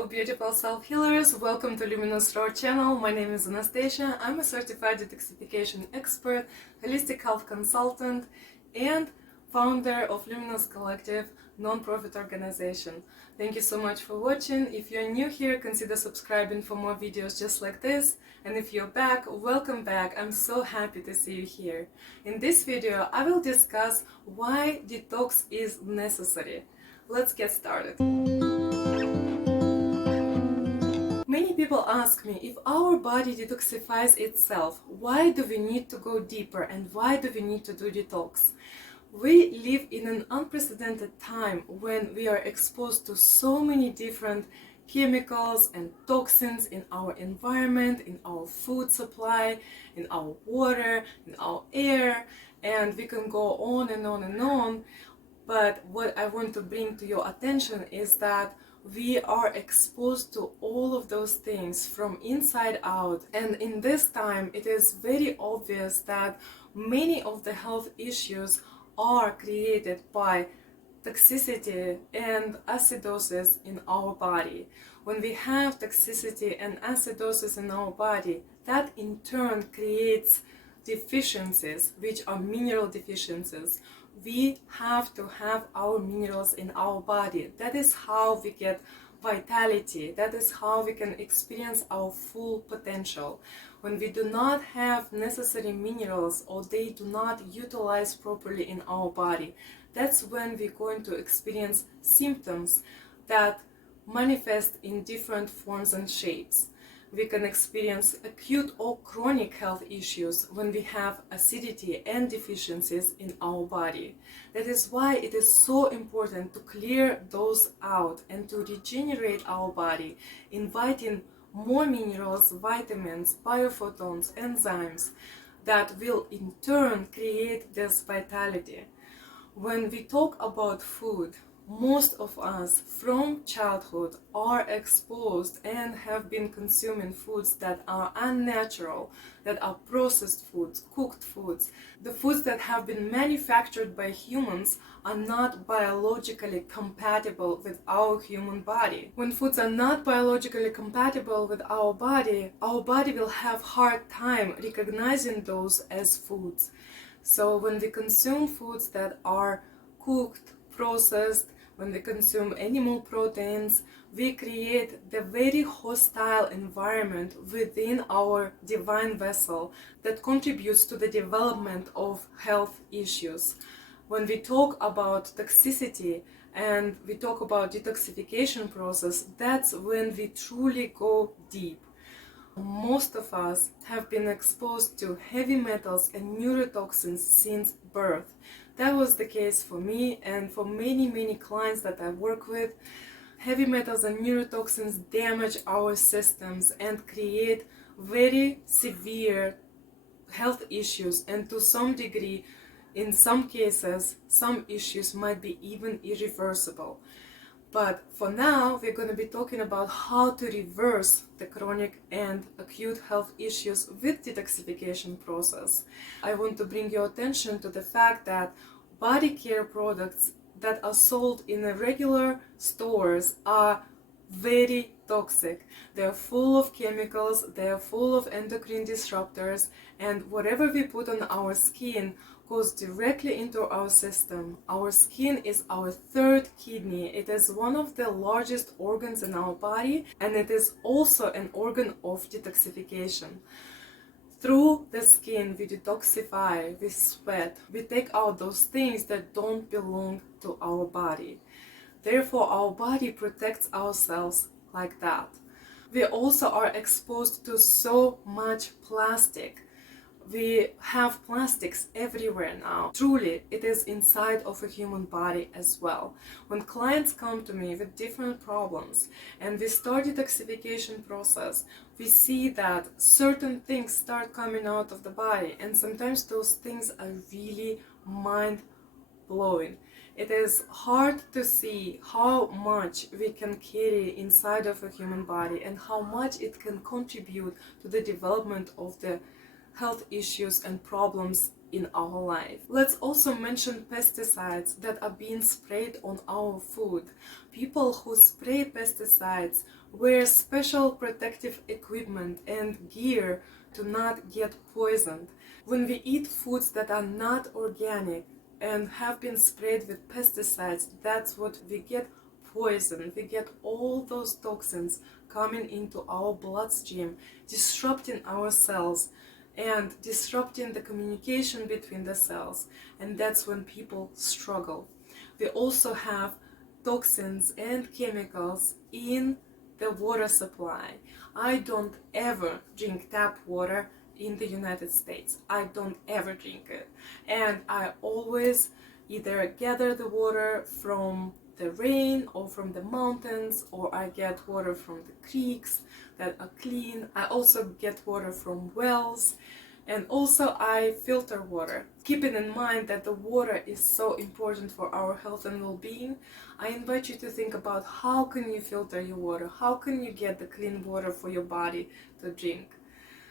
Hello beautiful self-healers, welcome to Luminous channel. My name is Anastasia. I'm a certified detoxification expert, holistic health consultant, and founder of Luminous Collective, non-profit organization. Thank you so much for watching. If you're new here, consider subscribing for more videos just like this. And if you're back, welcome back. I'm so happy to see you here. In this video, I will discuss why detox is necessary. Let's get started. Many people ask me, if our body detoxifies itself, why do we need to go deeper and why do we need to do detox? We live in an unprecedented time when we are exposed to so many different chemicals and toxins in our environment, in our food supply, in our water, in our air, and we can go on and on and on. But what I want to bring to your attention is that we are exposed to all of those things from inside out, and in this time it is very obvious that many of the health issues are created by toxicity and acidosis in our body. When we have toxicity and acidosis in our body, that in turn creates deficiencies, which are mineral deficiencies. We have to have our minerals in our body. That is how we get vitality. That is how we can experience our full potential. When we do not have necessary minerals or they do not utilize properly in our body, that's when we're going to experience symptoms that manifest in different forms and shapes. We can experience acute or chronic health issues when we have acidity and deficiencies in our body. That is why it is so important to clear those out and to regenerate our body, inviting more minerals, vitamins, biophotons, enzymes that will in turn create this vitality. When we talk about food, most of us from childhood are exposed and have been consuming foods that are unnatural, that are processed foods, cooked foods. The foods that have been manufactured by humans are not biologically compatible with our human body. When foods are not biologically compatible with our body will have hard time recognizing those as foods. So when we consume foods that are cooked, processed, when we consume animal proteins, we create the very hostile environment within our divine vessel that contributes to the development of health issues. When we talk about toxicity and we talk about detoxification process, that's when we truly go deep. Most of us have been exposed to heavy metals and neurotoxins since birth. That was the case for me and for many clients that I work with. Heavy metals and neurotoxins damage our systems and create very severe health issues, and to some degree, in some cases, some issues might be even irreversible. But for now, we're going to be talking about how to reverse the chronic and acute health issues with detoxification process. I want to bring your attention to the fact that body care products that are sold in the regular stores are very toxic. They're full of chemicals, they're full of endocrine disruptors, and whatever we put on our skin goes directly into our system. Our skin is our third kidney. It is one of the largest organs in our body, and it is also an organ of detoxification. Through the skin, we detoxify, we sweat, we take out those things that don't belong to our body. Therefore, our body protects ourselves like that. We also are exposed to so much plastic. We have plastics everywhere now. Truly, it is inside of a human body as well. When clients come to me with different problems and we start the detoxification process, we see that certain things start coming out of the body, and sometimes those things are really mind-blowing. It is hard to see how much we can carry inside of a human body and how much it can contribute to the development of the health issues and problems in our life. Let's also mention pesticides that are being sprayed on our food. People who spray pesticides wear special protective equipment and gear to not get poisoned. When we eat foods that are not organic and have been sprayed with pesticides, that's what we get: poison. We get all those toxins coming into our bloodstream, disrupting our cells and disrupting the communication between the cells, and that's when people struggle. We also have toxins and chemicals in the water supply. I don't ever drink tap water in the United States. I don't ever drink it, and I always either gather the water from the rain or from the mountains, or I get water from the creeks that are clean. I also get water from wells, and also I filter water. Keeping in mind that the water is so important for our health and well-being, I invite you to think about how can you filter your water, how can you get the clean water for your body to drink.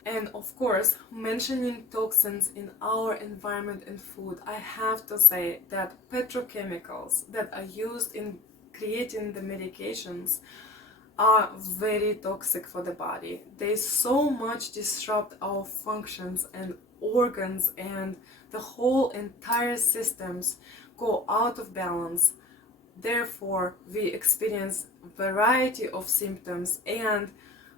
And of course, mentioning toxins in our environment and food, I have to say that petrochemicals that are used in creating the medications are very toxic for the body. They so much disrupt our functions and organs, and the whole entire systems go out of balance. Therefore, we experience variety of symptoms, and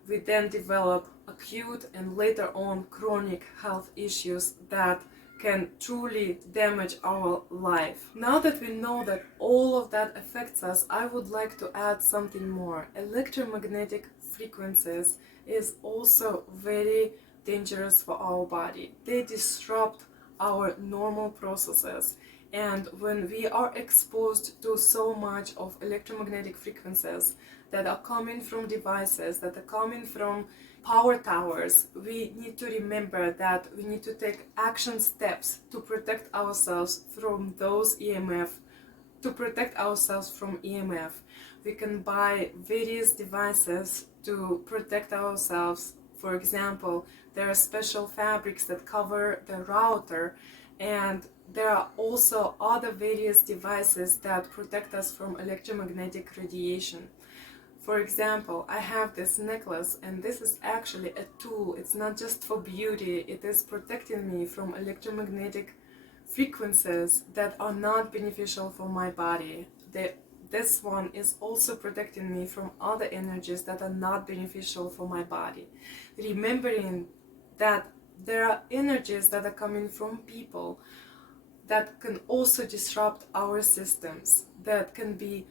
we then develop acute and later on chronic health issues that can truly damage our life. Now that we know that all of that affects us, I would like to add something more. Electromagnetic frequencies is also very dangerous for our body. They disrupt our normal processes. And when we are exposed to so much of electromagnetic frequencies that are coming from devices, that are coming from power towers, we need to remember that we need to take action steps to protect ourselves from those EMF, to protect ourselves from EMF. We can buy various devices to protect ourselves. For example, there are special fabrics that cover the router, and there are also other various devices that protect us from electromagnetic radiation. For example, I have this necklace, and this is actually a tool. It's not just for beauty, it is protecting me from electromagnetic frequencies that are not beneficial for my body. This one is also protecting me from other energies that are not beneficial for my body. Remembering that there are energies that are coming from people that can also disrupt our systems, that can be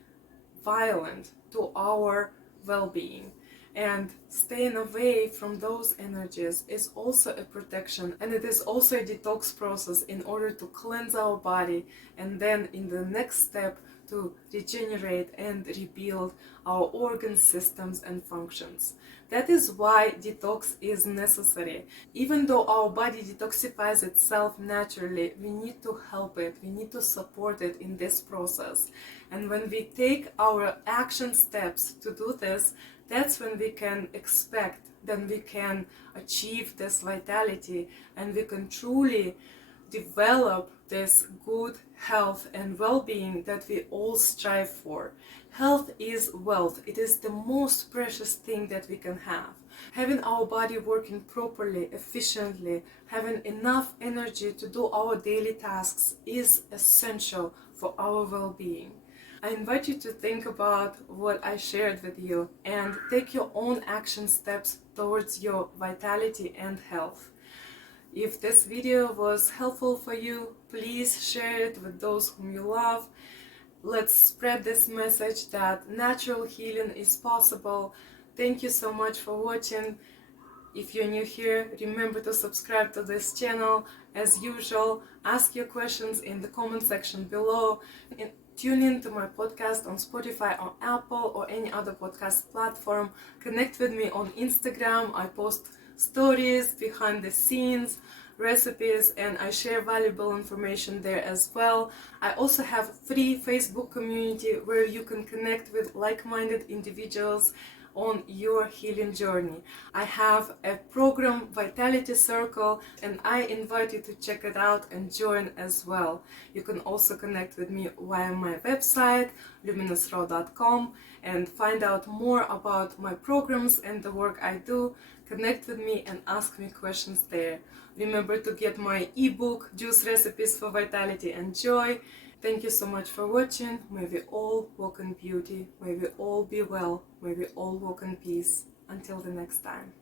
violent to our well-being. And staying away from those energies is also a protection, and it is also a detox process in order to cleanse our body, and then in the next step to regenerate and rebuild our organs, systems and functions. That is why detox is necessary. Even though our body detoxifies itself naturally, we need to help it, we need to support it in this process. And when we take our action steps to do this, that's when we can expect, then we can achieve this vitality, and we can truly develop this good health and well-being that we all strive for. Health is wealth. It is the most precious thing that we can have. Having our body working properly, efficiently, having enough energy to do our daily tasks is essential for our well-being. I invite you to think about what I shared with you and take your own action steps towards your vitality and health. If this video was helpful for you, please share it with those whom you love. Let's spread this message that natural healing is possible. Thank you so much for watching. If you're new here, remember to subscribe to this channel. As usual, ask your questions in the comment section below. And tune in to my podcast on Spotify or Apple or any other podcast platform. Connect with me on Instagram. I post stories, behind the scenes, recipes, and I share valuable information there as well. I also have a free Facebook community where you can connect with like-minded individuals. on your healing journey. I have a program, Vitality Circle, and I invite you to check it out and join as well. You can also connect with me via my website, luminousraw.com, and find out more about my programs and the work I do. Connect with me and ask me questions there. Remember to get my ebook, Juice Recipes for Vitality and Joy. Thank you so much for watching. May we all walk in beauty. May we all be well. May we all walk in peace. Until the next time.